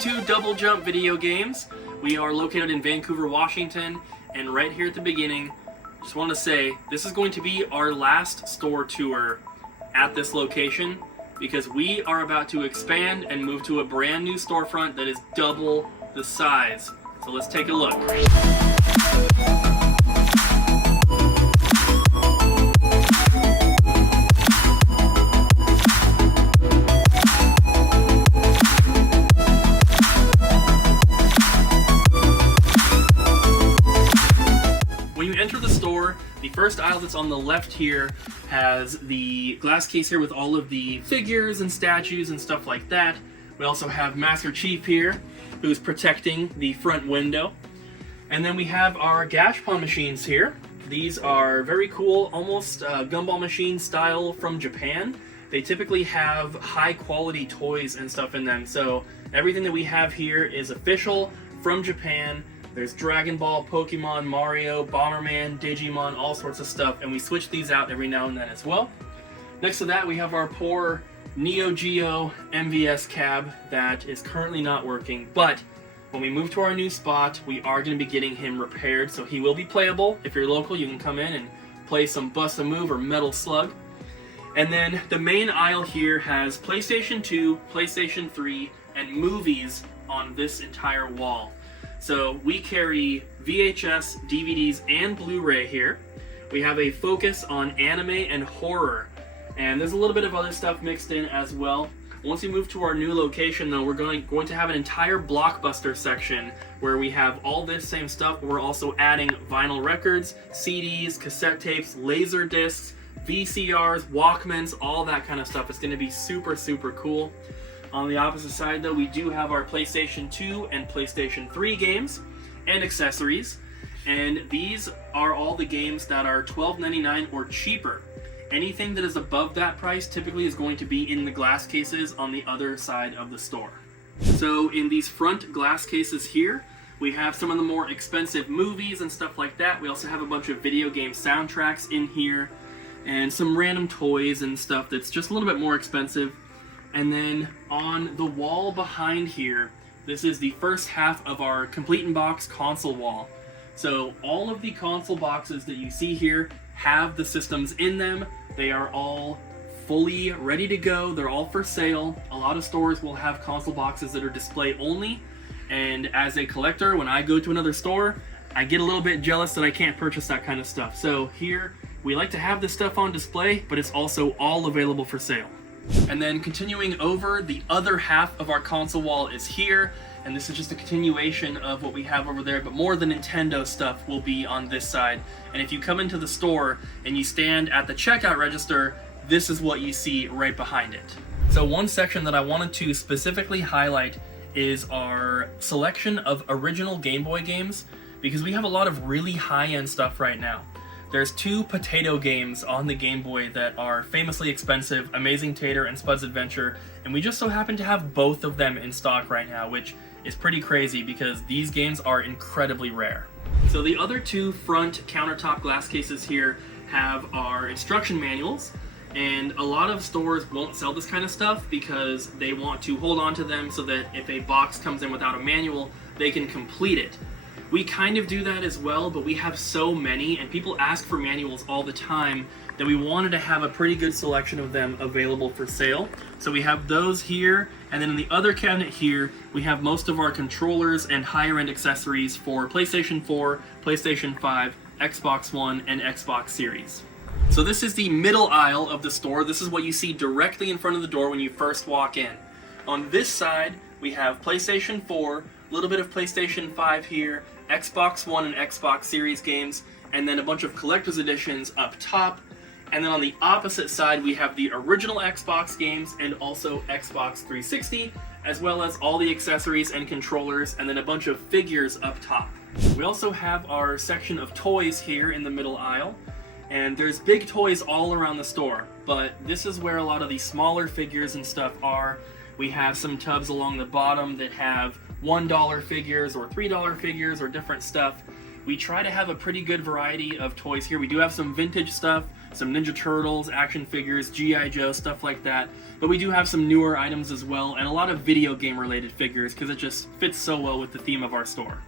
to Double Jump Video Games. We are located in Vancouver, Washington, and right here at the beginning, just want to say this is going to be our last store tour at this location because we are about to expand and move to a brand new storefront that is double the size. So let's take a look. The first aisle that's on the left here has the glass case here with all of the figures and statues and stuff like that. We also have Master Chief here, who's protecting the front window. And then we have our Gashpon machines here. These are very cool, almost gumball machine style from Japan. They typically have high quality toys and stuff in them. So everything that we have here is official from Japan. There's Dragon Ball, Pokemon, Mario, Bomberman, Digimon, all sorts of stuff, and we switch these out every now and then as well. Next to that, we have our poor Neo Geo MVS cab that is currently not working, but when we move to our new spot, we are going to be getting him repaired, so he will be playable. If you're local, you can come in and play some Bust a Move or Metal Slug. And then the main aisle here has PlayStation 2, PlayStation 3, and movies on this entire wall. So we carry VHS, DVDs, and Blu-ray here. We have a focus on anime and horror. And there's a little bit of other stuff mixed in as well. Once we move to our new location though, we're going to have an entire Blockbuster section where we have all this same stuff, but we're also adding vinyl records, CDs, cassette tapes, laser discs, VCRs, Walkmans, all that kind of stuff. It's going to be super, super cool. On the opposite side though, we do have our PlayStation 2 and PlayStation 3 games and accessories, and these are all the games that are $12.99 or cheaper. Anything that is above that price typically is going to be in the glass cases on the other side of the store. So in these front glass cases here, we have some of the more expensive movies and stuff like that. We also have a bunch of video game soundtracks in here and some random toys and stuff that's just a little bit more expensive. And then on the wall behind here, this is the first half of our Complete in Box console wall. So all of the console boxes that you see here have the systems in them. They are all fully ready to go. They're all for sale. A lot of stores will have console boxes that are display only. And as a collector, when I go to another store, I get a little bit jealous that I can't purchase that kind of stuff. So here, we like to have this stuff on display, but it's also all available for sale. And then continuing over, the other half of our console wall is here, and this is just a continuation of what we have over there, but more of the Nintendo stuff will be on this side. And if you come into the store and you stand at the checkout register, this is what you see right behind it. So one section that I wanted to specifically highlight is our selection of original Game Boy games, because we have a lot of really high-end stuff right now. There's two potato games on the Game Boy that are famously expensive, Amazing Tater and Spud's Adventure, and we just so happen to have both of them in stock right now, which is pretty crazy because these games are incredibly rare. So the other two front countertop glass cases here have our instruction manuals, and a lot of stores won't sell this kind of stuff because they want to hold on to them so that if a box comes in without a manual, they can complete it. We kind of do that as well, but we have so many, and people ask for manuals all the time, that we wanted to have a pretty good selection of them available for sale. So we have those here, and then in the other cabinet here, we have most of our controllers and higher-end accessories for PlayStation 4, PlayStation 5, Xbox One, and Xbox Series. So this is the middle aisle of the store. This is what you see directly in front of the door when you first walk in. On this side, we have PlayStation 4, a little bit of PlayStation 5 here, Xbox One and Xbox Series games, and then a bunch of collector's editions up top. And then on the opposite side, we have the original Xbox games and also Xbox 360, as well as all the accessories and controllers, and then a bunch of figures up top. We also have our section of toys here in the middle aisle, and there's big toys all around the store, but this is where a lot of the smaller figures and stuff are. We have some tubs along the bottom that have $1 figures or $3 figures or different stuff. we try to have a pretty good variety of toys here. We do have some vintage stuff, some Ninja Turtles, action figures, G.I. Joe, stuff like that. But we do have some newer items as well, and a lot of video game related figures because it just fits so well with the theme of our store.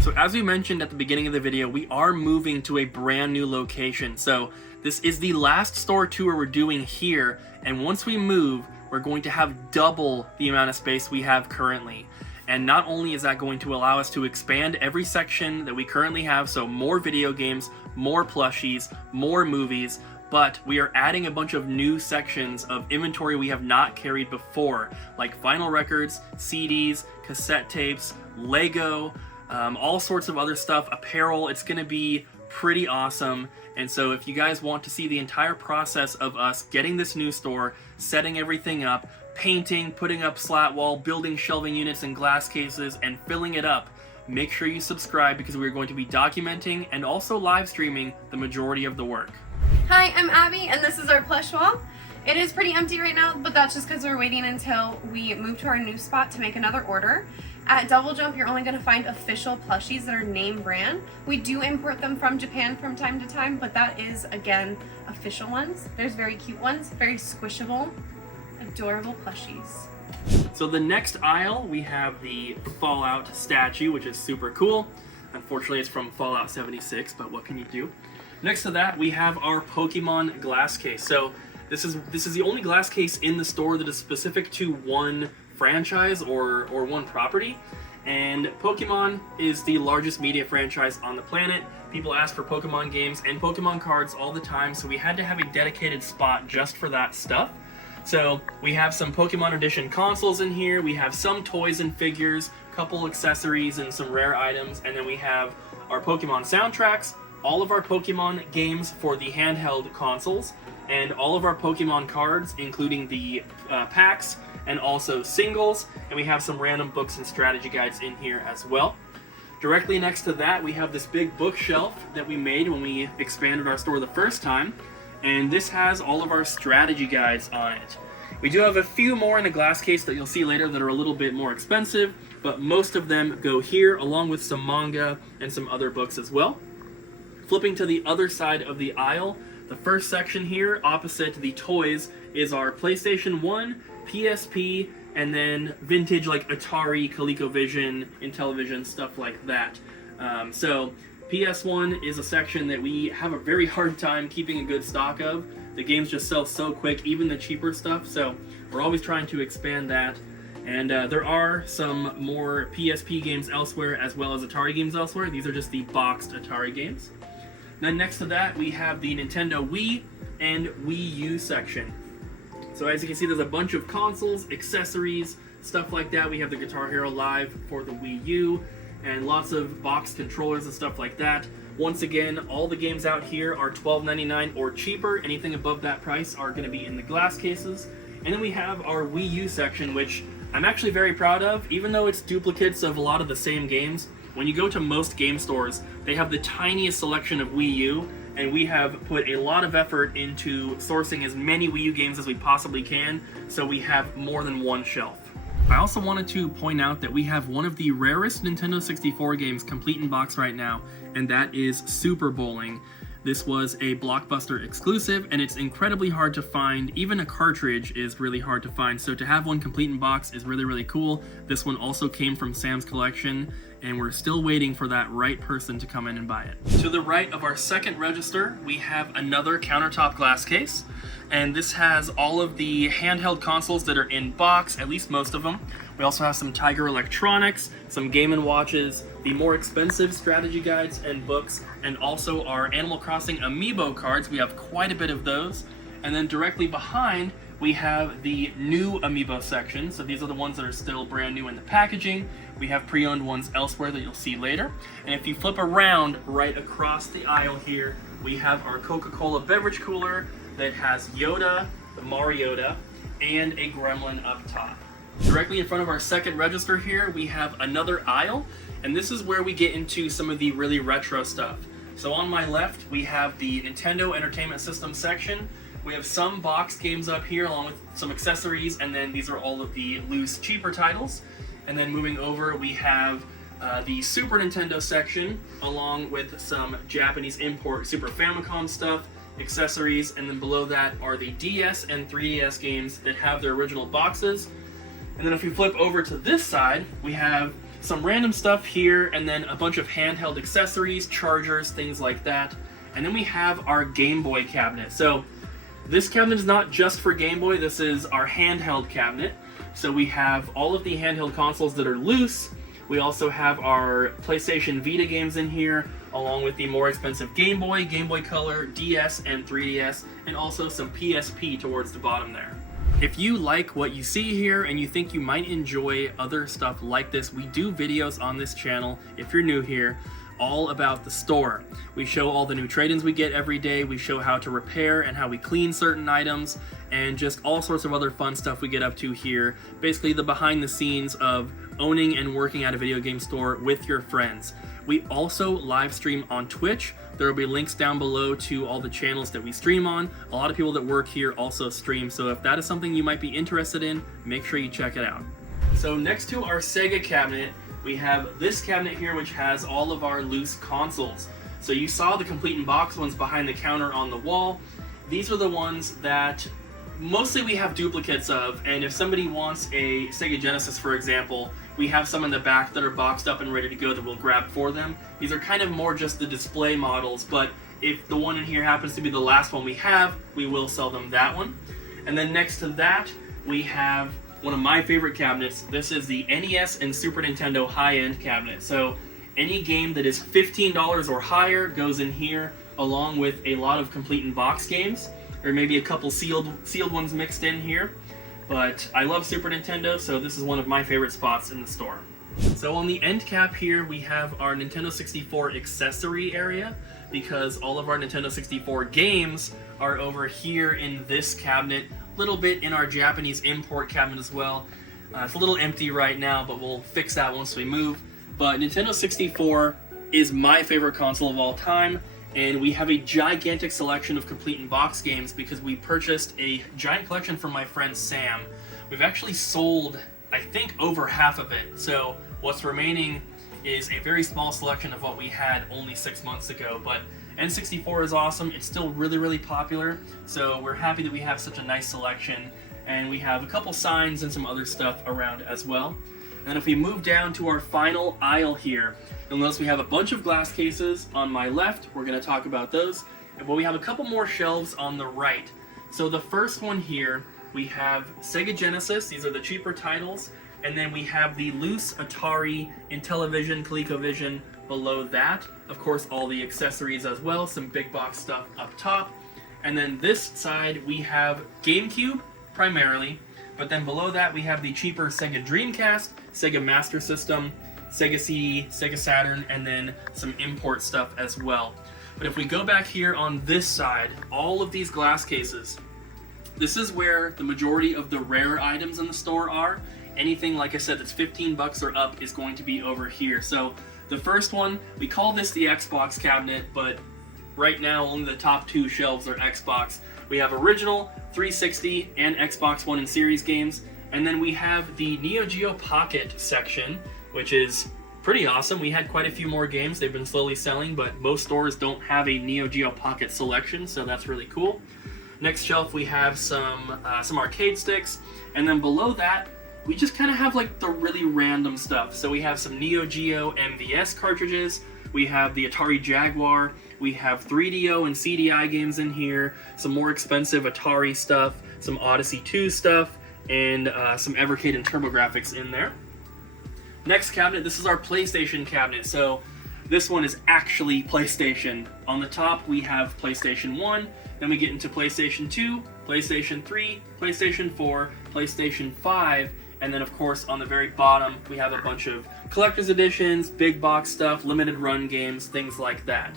So as we mentioned at the beginning of the video, we are moving to a brand new location. So this is the last store tour we're doing here, and once we move, we're going to have double the amount of space we have currently. And not only is that going to allow us to expand every section that we currently have, so more video games, more plushies, more movies, but we are adding a bunch of new sections of inventory we have not carried before, like vinyl records, CDs, cassette tapes, Lego, all sorts of other stuff, apparel. It's going to be pretty awesome. And so if you guys want to see the entire process of us getting this new store, setting everything up, painting, putting up slat wall, building shelving units and glass cases, and filling it up, make sure you subscribe because we're going to be documenting and also live streaming the majority of the work. Hi, I'm Abby, and this is our plush wall. It is pretty empty right now, but that's just because we're waiting until we move to our new spot to make another order. At Double Jump, you're only going to find official plushies that are name brand. We do import them from Japan from time to time, but that is, again, official ones. There's very cute ones, very squishable, adorable plushies. So the next aisle, we have the Fallout statue, which is super cool. Unfortunately, it's from Fallout 76, but what can you do? Next to that, we have our Pokemon glass case. So this is the only glass case in the store that is specific to one franchise or one property. And Pokemon is the largest media franchise on the planet. People ask for Pokemon games and Pokemon cards all the time, so we had to have a dedicated spot just for that stuff. So we have some Pokemon Edition consoles in here, we have some toys and figures, couple accessories and some rare items, and then we have our Pokemon soundtracks, all of our Pokemon games for the handheld consoles, and all of our Pokemon cards, including the packs and also singles, and we have some random books and strategy guides in here as well. Directly next to that, we have this big bookshelf that we made when we expanded our store the first time, and this has all of our strategy guides on it. We do have a few more in a glass case that you'll see later that are a little bit more expensive, but most of them go here, along with some manga and some other books as well. Flipping to the other side of the aisle, the first section here, opposite the toys, is our PlayStation 1, PSP, and then vintage like Atari, ColecoVision, Intellivision, stuff like that. So PS1 is a section that we have a very hard time keeping a good stock of. The games just sell so quick, even the cheaper stuff, so we're always trying to expand that. And there are some more PSP games elsewhere as well as Atari games elsewhere. These are just the boxed Atari games. Then next to that, we have the Nintendo Wii and Wii U section. So as you can see, there's a bunch of consoles, accessories, stuff like that. We have the Guitar Hero Live for the Wii U, and lots of boxed controllers and stuff like that. Once again, all the games out here are $12.99 or cheaper. Anything above that price are going to be in the glass cases. And then we have our Wii U section, which I'm actually very proud of, even though it's duplicates of a lot of the same games. When you go to most game stores, they have the tiniest selection of Wii U, and we have put a lot of effort into sourcing as many Wii U games as we possibly can, so we have more than one shelf. I also wanted to point out that we have one of the rarest Nintendo 64 games complete in box right now, and that is Super Bowling. This was a Blockbuster exclusive, and it's incredibly hard to find. Even a cartridge is really hard to find, so to have one complete in box is really, really cool. This one also came from Sam's Collection, and we're still waiting for that right person to come in and buy it. To the right of our second register, we have another countertop glass case, and this has all of the handheld consoles that are in box, at least most of them. We also have some Tiger Electronics, some Game & Watches, the more expensive strategy guides and books, and also our Animal Crossing Amiibo cards. We have quite a bit of those. And then directly behind, we have the new Amiibo section. So these are the ones that are still brand new in the packaging. We have pre-owned ones elsewhere that you'll see later. And if you flip around right across the aisle here, we have our Coca-Cola beverage cooler that has Yoda, the Mariota, and a Gremlin up top. Directly in front of our second register here, we have another aisle, and this is where we get into some of the really retro stuff. So on my left, we have the Nintendo Entertainment System section. We have some boxed games up here along with some accessories, and then these are all of the loose, cheaper titles. And then moving over, we have the Super Nintendo section, along with some Japanese import Super Famicom stuff, accessories, and then below that are the DS and 3DS games that have their original boxes. And then if we flip over to this side, we have some random stuff here, and then a bunch of handheld accessories, chargers, things like that. And then we have our Game Boy cabinet. So this cabinet is not just for Game Boy, this is our handheld cabinet. So we have all of the handheld consoles that are loose. We also have our PlayStation Vita games in here, along with the more expensive Game Boy, Game Boy Color, DS, and 3DS, and also some PSP towards the bottom there. If you like what you see here and you think you might enjoy other stuff like this, we do videos on this channel, if you're new here, all about the store. We show all the new trade-ins we get every day, we show how to repair and how we clean certain items, and just all sorts of other fun stuff we get up to here. Basically the behind the scenes of owning and working at a video game store with your friends. We also live stream on Twitch. There will be links down below to all the channels that we stream on. A lot of people that work here also stream, so if that is something you might be interested in, make sure you check it out. So next to our Sega cabinet, we have this cabinet here which has all of our loose consoles. So you saw the complete in box ones behind the counter on the wall. These are the ones that mostly we have duplicates of, and if somebody wants a Sega Genesis, for example, we have some in the back that are boxed up and ready to go that we'll grab for them. These are kind of more just the display models, but if the one in here happens to be the last one we have, we will sell them that one. And then next to that, we have one of my favorite cabinets. This is the NES and Super Nintendo high-end cabinet. So any game that is $15 or higher goes in here, along with a lot of complete in box games, or maybe a couple sealed ones mixed in here. But I love Super Nintendo, so this is one of my favorite spots in the store. So on the end cap here, we have our Nintendo 64 accessory area, because all of our Nintendo 64 games are over here in this cabinet, a little bit in our Japanese import cabinet as well. It's a little empty right now, but we'll fix that once we move. But Nintendo 64 is my favorite console of all time, and we have a gigantic selection of complete in box games because we purchased a giant collection from my friend Sam. We've actually sold, I think, over half of it, so what's remaining is a very small selection of what we had only 6 months ago. But N64 is awesome, it's still really, really popular, so we're happy that we have such a nice selection, and we have a couple signs and some other stuff around as well. And if we move down to our final aisle here, you'll notice we have a bunch of glass cases on my left. We're going to talk about those. But we have a couple more shelves on the right. So the first one here, we have Sega Genesis. These are the cheaper titles. And then we have the loose Atari, Intellivision, ColecoVision below that. Of course, all the accessories as well, some big box stuff up top. And then this side, we have GameCube, primarily. But then below that, we have the cheaper Sega Dreamcast, Sega Master System, Sega CD, Sega Saturn, and then some import stuff as well. But if we go back here on this side, all of these glass cases, this is where the majority of the rare items in the store are. Anything, like I said, that's 15 bucks or up is going to be over here. So the first one, we call this the Xbox cabinet, but right now only the top two shelves are Xbox. We have original, 360, and Xbox One and Series games. And then we have the Neo Geo Pocket section, which is pretty awesome. We had quite a few more games. They've been slowly selling, but most stores don't have a Neo Geo Pocket selection, so that's really cool. Next shelf, we have some arcade sticks. And then below that, we just kind of have like the really random stuff. So we have some Neo Geo MVS cartridges. We have the Atari Jaguar. We have 3DO and CDI games in here, some more expensive Atari stuff, some Odyssey 2 stuff, and some Evercade and TurboGrafx in there. Next cabinet, this is our PlayStation cabinet. So this one is actually PlayStation. On the top, we have PlayStation 1, then we get into PlayStation 2, PlayStation 3, PlayStation 4, PlayStation 5, and then of course on the very bottom, we have a bunch of collector's editions, big box stuff, limited run games, things like that.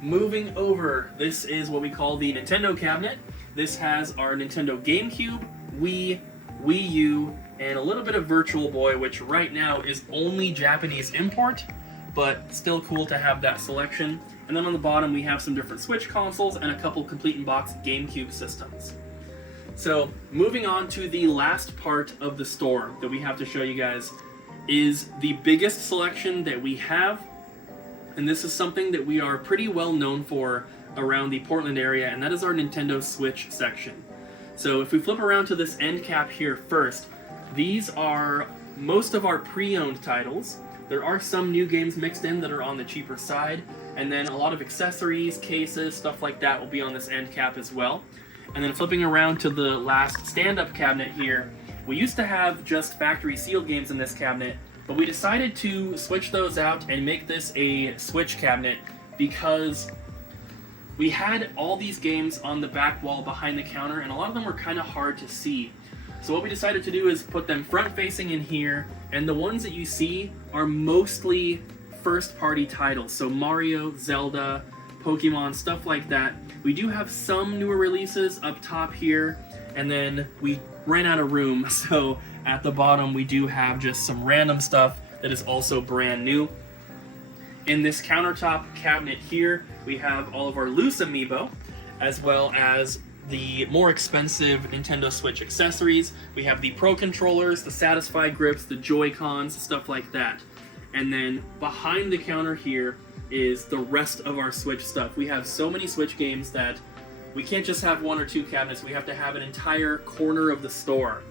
Moving over, this is what we call the Nintendo cabinet. This has our Nintendo GameCube, Wii, Wii U, and a little bit of Virtual Boy, which right now is only Japanese import, but still cool to have that selection. And then on the bottom, we have some different Switch consoles and a couple complete in box GameCube systems. So moving on to the last part of the store that we have to show you guys. is the biggest selection that we have, and this is something that we are pretty well known for around the Portland area, and that is our Nintendo Switch section. So if we flip around to this end cap here first, these are most of our pre-owned titles. There are some new games mixed in that are on the cheaper side, and then a lot of accessories, cases, stuff like that will be on this end cap as well. And then flipping around to the last stand-up cabinet here, we used to have just factory sealed games in this cabinet, but we decided to switch those out and make this a Switch cabinet because we had all these games on the back wall behind the counter, and a lot of them were kind of hard to see. So what we decided to do is put them front-facing in here, and the ones that you see are mostly first-party titles. So Mario, Zelda, Pokemon, stuff like that. We do have some newer releases up top here, and then we ran out of room, so at the bottom we do have just some random stuff that is also brand new. In this countertop cabinet here, we have all of our loose Amiibo, as well as the more expensive Nintendo Switch accessories. We have the Pro controllers, the Satisfy grips, the Joy-Cons, stuff like that. And then behind the counter here is the rest of our Switch stuff. We have so many Switch games that we can't just have one or two cabinets, we have to have an entire corner of the store.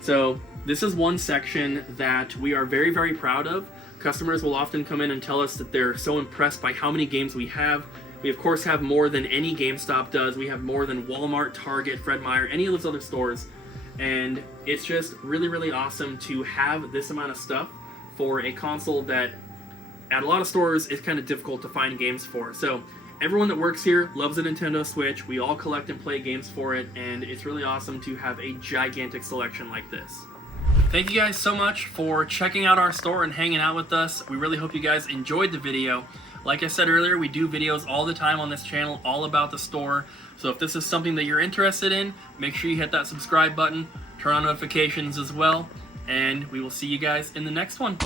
So this is one section that we are very, very proud of. Customers will often come in and tell us that they're so impressed by how many games we have. We of course have more than any GameStop does. We have more than Walmart, Target, Fred Meyer, any of those other stores. And it's just really, really awesome to have this amount of stuff for a console that at a lot of stores is kind of difficult to find games for. So everyone that works here loves a Nintendo Switch. We all collect and play games for it, and it's really awesome to have a gigantic selection like this. Thank you guys so much for checking out our store and hanging out with us. We really hope you guys enjoyed the video. Like I said earlier, we do videos all the time on this channel all about the store. So if this is something that you're interested in, make sure you hit that subscribe button, turn on notifications as well, and we will see you guys in the next one.